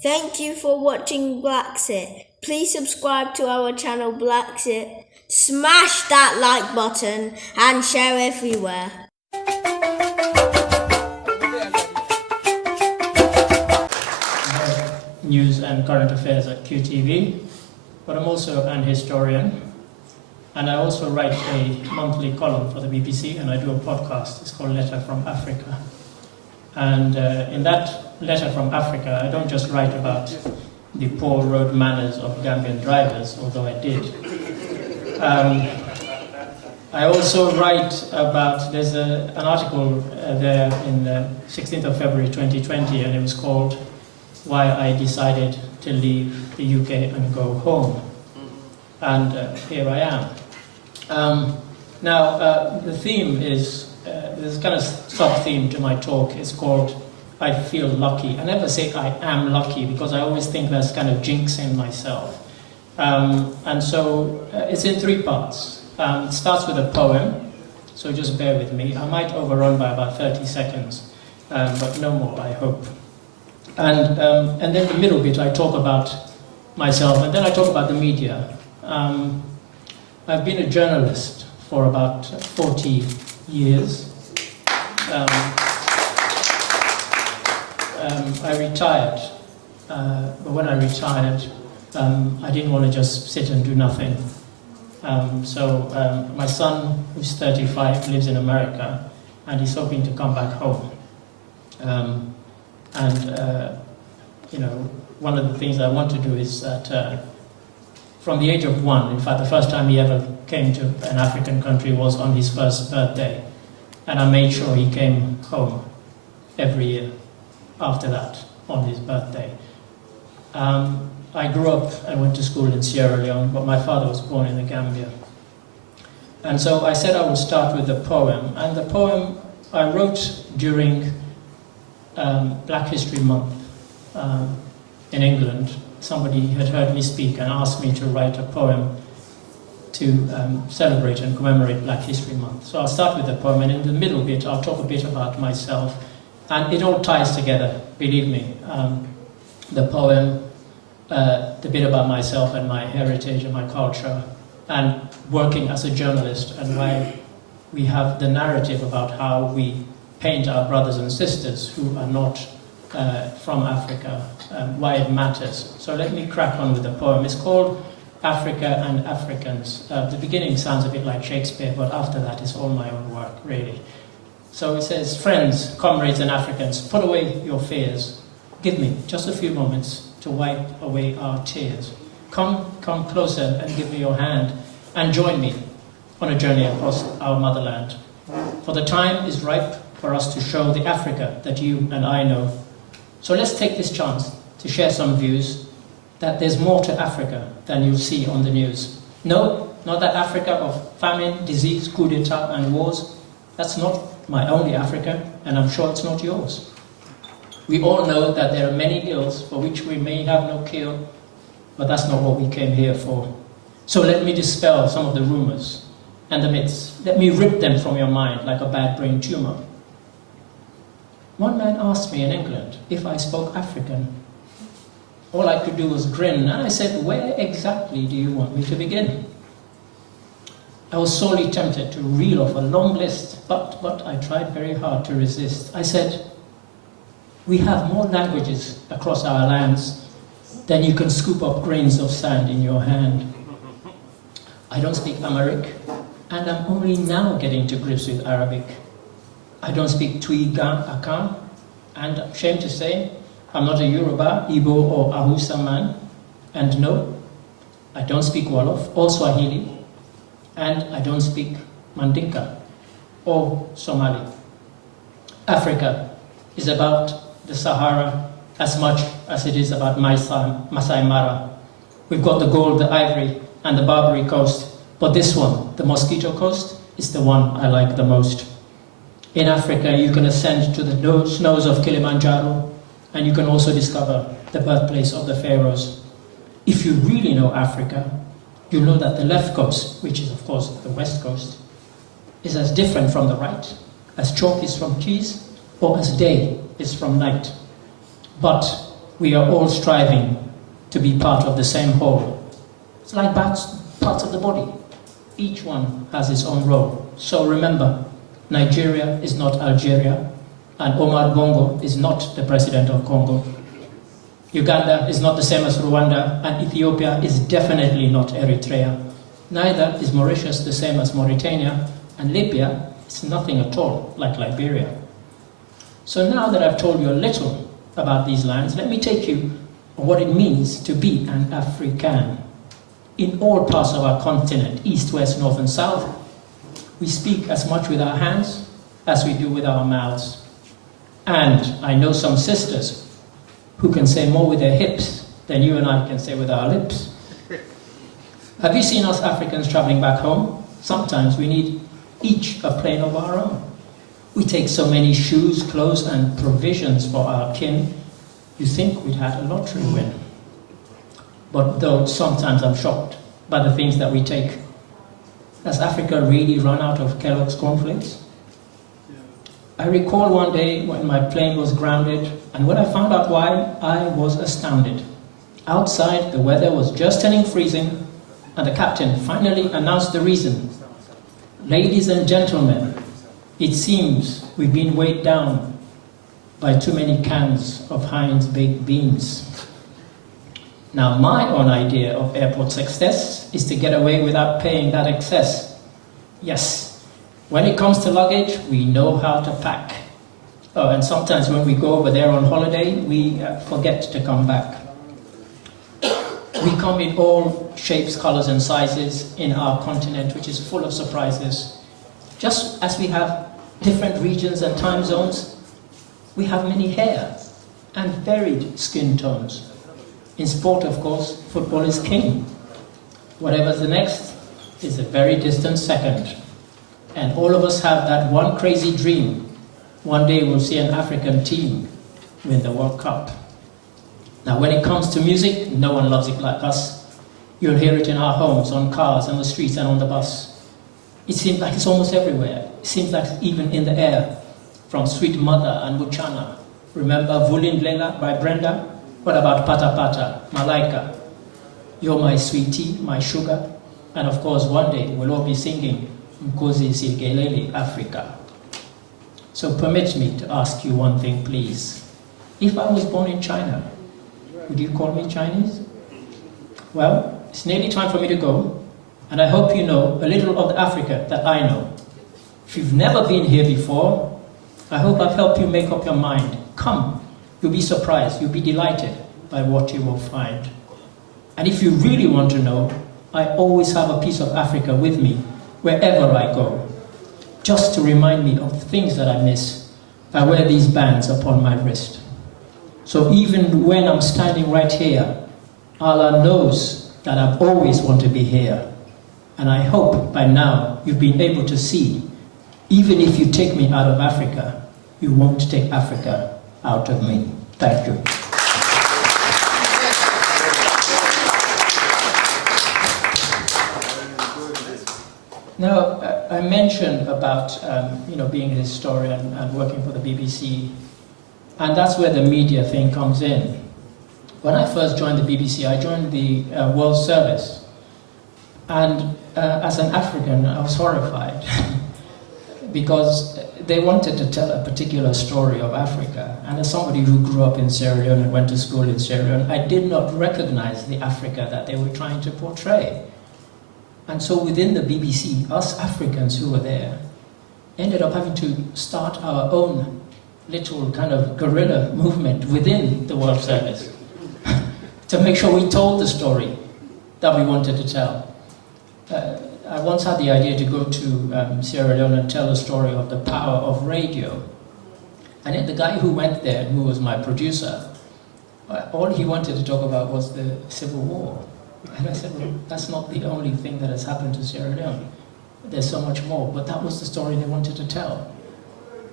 Thank you for watching BlaXit. Please subscribe to our channel BlaXit, smash that like button and share everywhere. News and current affairs at QTV, but I'm also an historian, and I also write a monthly column for the BBC, and I do a podcast. It's called Letter from Africa. And in that Letter from Africa, I don't just write about the poor road manners of Gambian drivers, although I did. I also write about, there's an article there in the 16th of February 2020, and it was called Why I Decided to Leave the UK and Go Home. And here I am. Now, the theme is, there's a kind of sub-theme to my talk. It's called I Feel Lucky. I never say I am lucky because I always think that's kind of jinxing myself. And so it's in three parts. It starts with a poem, so just bear with me. I might overrun by about 30 seconds, but no more, I hope. And then the middle bit, I talk about myself, and then I talk about the media. I've been a journalist for about 40 years. I retired, but when I retired, I didn't want to just sit and do nothing. So my son, who's 35, lives in America, and he's hoping to come back home. You know, one of the things I want to do is that from the age of 1, in fact, the first time he ever came to an African country was on his first birthday, and I made sure he came home every year after that, on his birthday. I grew up and went to school in Sierra Leone, but my father was born in the Gambia. And so I said I would start with a poem, and the poem I wrote during Black History Month in England. Somebody had heard me speak and asked me to write a poem to celebrate and commemorate Black History Month. So I'll start with the poem, and in the middle bit I'll talk a bit about myself, and it all ties together, believe me. The poem, the bit about myself and my heritage and my culture, and working as a journalist, and why we have the narrative about how we paint our brothers and sisters who are not from Africa, why it matters. So let me crack on with the poem. It's called Africa and Africans. The beginning sounds a bit like Shakespeare, but after that it's all my own work, really. So it says, friends, comrades and Africans, put away your fears. Give me just a few moments to wipe away our tears. Come closer and give me your hand, and join me on a journey across our motherland. For the time is ripe for us to show the Africa that you and I know. So let's take this chance to share some views that there's more to Africa than you'll see on the news. No, not that Africa of famine, disease, coup d'etat and wars. That's not my only Africa, and I'm sure it's not yours. We all know that there are many ills for which we may have no cure, but that's not what we came here for. So let me dispel some of the rumors and the myths. Let me rip them from your mind like a bad brain tumor. One man asked me in England if I spoke African. All I could do was grin, and I said, where exactly do you want me to begin? I was sorely tempted to reel off a long list, but I tried very hard to resist. I said, we have more languages across our lands than you can scoop up grains of sand in your hand. I don't speak Amharic, and I'm only now getting to grips with Arabic. I don't speak Twi, Ga, Akan, and I'm ashamed to say, I'm not a Yoruba, Igbo, or Ahusa man. And no, I don't speak Wolof or Swahili, and I don't speak Mandinka or Somali. Africa is about the Sahara as much as it is about Masai Mara. We've got the gold, the ivory, and the Barbary Coast, but this one, the Mosquito Coast, is the one I like the most. In Africa, you can ascend to the snows of Kilimanjaro, and you can also discover the birthplace of the pharaohs. If you really know Africa, you know that the left coast, which is of course the west coast, is as different from the right as chalk is from cheese, or as day is from night. But We are all striving to be part of the same whole. It's like parts of the body. Each one has its own role. So remember, Nigeria is not Algeria, and Omar Bongo is not the president of Congo. Uganda is not the same as Rwanda, and Ethiopia is definitely not Eritrea. Neither is Mauritius the same as Mauritania, and Libya is nothing at all like Liberia. So now that I've told you a little about these lands, let me take you on what it means to be an African. In all parts of our continent, east, west, north, and south, we speak as much with our hands as we do with our mouths. And I know some sisters who can say more with their hips than you and I can say with our lips. Have you seen us Africans traveling back home? Sometimes we need each a plane of our own. We take so many shoes, clothes, and provisions for our kin, you think we'd had a lottery win. But though sometimes I'm shocked by the things that we take. Has Africa really run out of Kellogg's cornflakes? I recall one day when my plane was grounded, and when I found out why, I was astounded. Outside, the weather was just turning freezing, and the captain finally announced the reason. Ladies and gentlemen, it seems we've been weighed down by too many cans of Heinz baked beans. Now, my own idea of airport success is to get away without paying that excess. Yes, when it comes to luggage, we know how to pack. Oh, and sometimes when we go over there on holiday, we forget to come back. We come in all shapes, colors, and sizes in our continent, which is full of surprises. Just as we have different regions and time zones, we have many hair and varied skin tones. In sport, of course, football is king. Whatever's the next is a very distant second. And all of us have that one crazy dream. One day we'll see an African team win the World Cup. Now, when it comes to music, no one loves it like us. You'll hear it in our homes, on cars, on the streets, and on the bus. It seems like it's almost everywhere. It seems like it's even in the air. From Sweet Mother and Muchana. Remember Vulindlela by Brenda? What about Pata Pata, Malaika? You're my sweetie, my sugar. And of course, one day we'll all be singing Mkosi Sigelele, Africa. So permit me to ask you one thing, please. If I was born in China, would you call me Chinese? Well, it's nearly time for me to go, and I hope you know a little of the Africa that I know. If you've never been here before, I hope I've helped you make up your mind. Come, you'll be surprised, you'll be delighted by what you will find. And if you really want to know, I always have a piece of Africa with me wherever I go, just to remind me of the things that I miss. I wear these bands upon my wrist. So even when I'm standing right here, Allah knows that I've always wanted to be here. And I hope by now you've been able to see, even if you take me out of Africa, you won't take Africa out of me. Thank you. Now, I mentioned about being a historian and working for the BBC, and that's where the media thing comes in. When I first joined the BBC, I joined the World Service, and as an African, I was horrified because they wanted to tell a particular story of Africa, and as somebody who grew up in Sierra Leone and went to school in Sierra Leone, I did not recognize the Africa that they were trying to portray. And so within the BBC, us Africans who were there ended up having to start our own little kind of guerrilla movement within the World Service to make sure we told the story that we wanted to tell. I once had the idea to go to Sierra Leone and tell the story of the power of radio. And then the guy who went there, who was my producer, all he wanted to talk about was the Civil War. And I said, well, that's not the only thing that has happened to Sierra Leone. There's so much more, but that was the story they wanted to tell.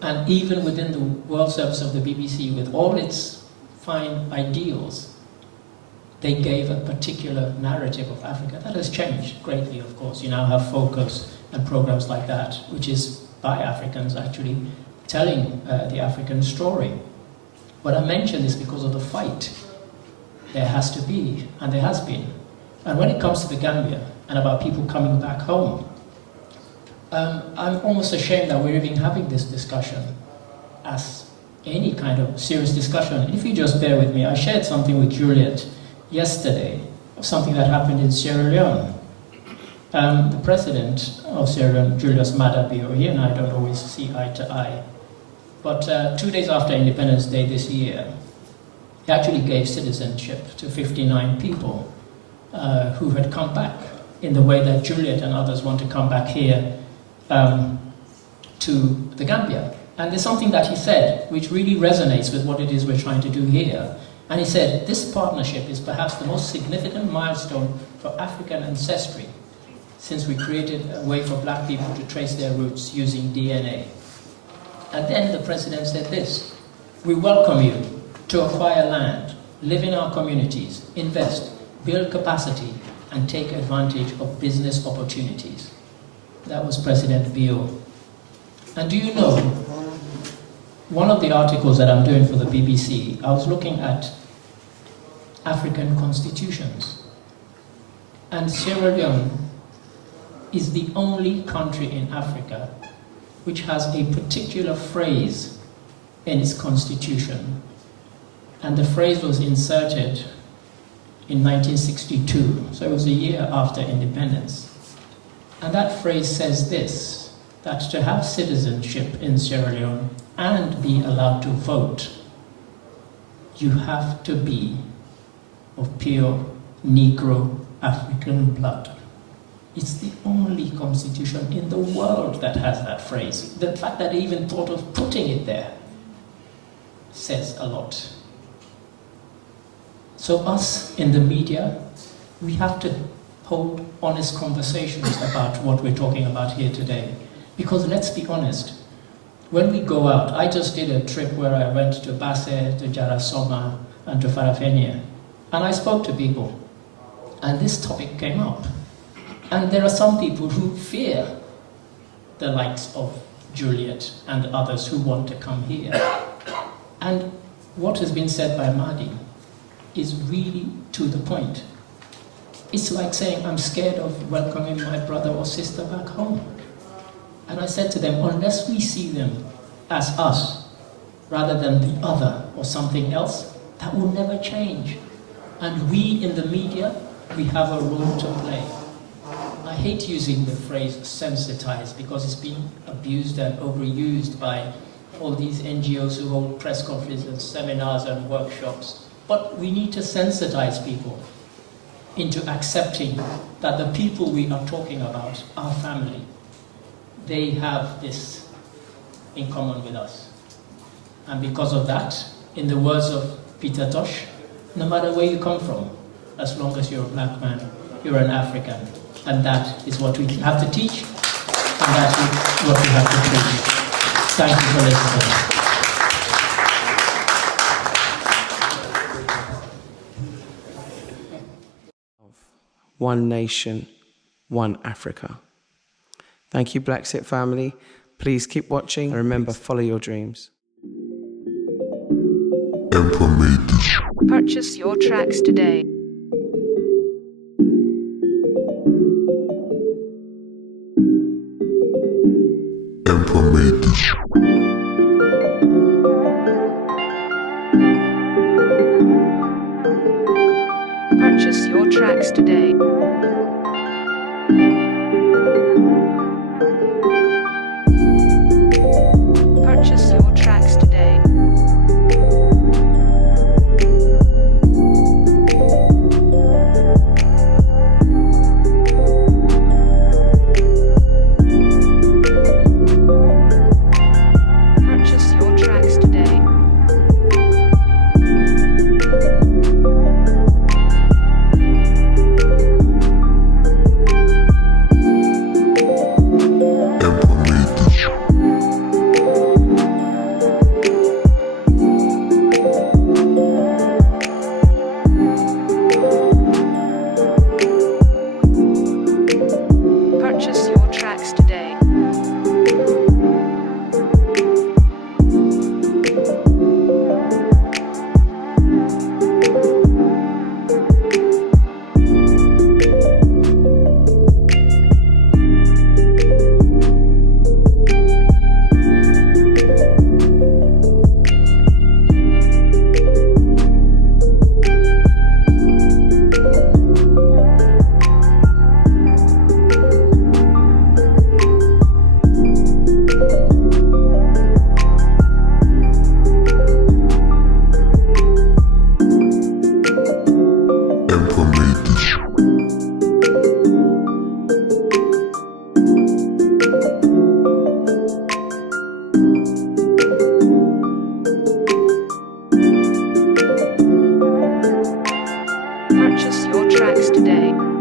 And even within the World Service of the BBC, with all its fine ideals, they gave a particular narrative of Africa. That has changed greatly, of course. You now have Focus and programs like that, which is by Africans actually telling the African story. But I mention this because of the fight There has to be, and there has been. And when it comes to the Gambia and about people coming back home, I'm almost ashamed that we're even having this discussion as any kind of serious discussion. If you just bear with me, I shared something with Juliet yesterday, something that happened in Sierra Leone. The president of Sierra Leone, Julius Maada Bio, he and I don't always see eye to eye. But 2 days after Independence Day this year, he actually gave citizenship to 59 people who had come back in the way that Juliet and others want to come back here to the Gambia. And there's something that he said which really resonates with what it is we're trying to do here. And he said, this partnership is perhaps the most significant milestone for African ancestry since we created a way for black people to trace their roots using DNA. And then the president said this: we welcome you to acquire land, live in our communities, invest, build capacity, and take advantage of business opportunities. That was President Bio. And do you know, one of the articles that I'm doing for the BBC, I was looking at African constitutions. And Sierra Leone is the only country in Africa which has a particular phrase in its constitution. And the phrase was inserted in 1962, so it was a year after independence. And that phrase says this, that to have citizenship in Sierra Leone and be allowed to vote, you have to be of pure Negro African blood. It's the only constitution in the world that has that phrase. The fact that they even thought of putting it there says a lot. So us in the media, we have to hold honest conversations about what we're talking about here today. Because let's be honest, when we go out, I just did a trip where I went to Basse, to Jarasoma, and to Farafenni, and I spoke to people, and this topic came up. And there are some people who fear the likes of Juliet and others who want to come here. And what has been said by Mahdi is really to the point. It's like saying, I'm scared of welcoming my brother or sister back home. And I said to them, unless we see them as us, rather than the other or something else, that will never change. And we in the media, we have a role to play. I hate using the phrase sensitized because it's being abused and overused by all these NGOs who hold press conferences, seminars and workshops. But we need to sensitize people into accepting that the people we are talking about are family. They have this in common with us. And because of that, in the words of Peter Tosh, no matter where you come from, as long as you're a black man, you're an African. And that is what we have to teach, and that is what we have to preach. Thank you for listening. One nation, one Africa. Thank you, BlaXit family. Please keep watching and remember, follow your dreams. Purchase your tracks today. Purchase your tracks today. Purchase your tracks today. Purchase your tracks today. Purchase your tracks today.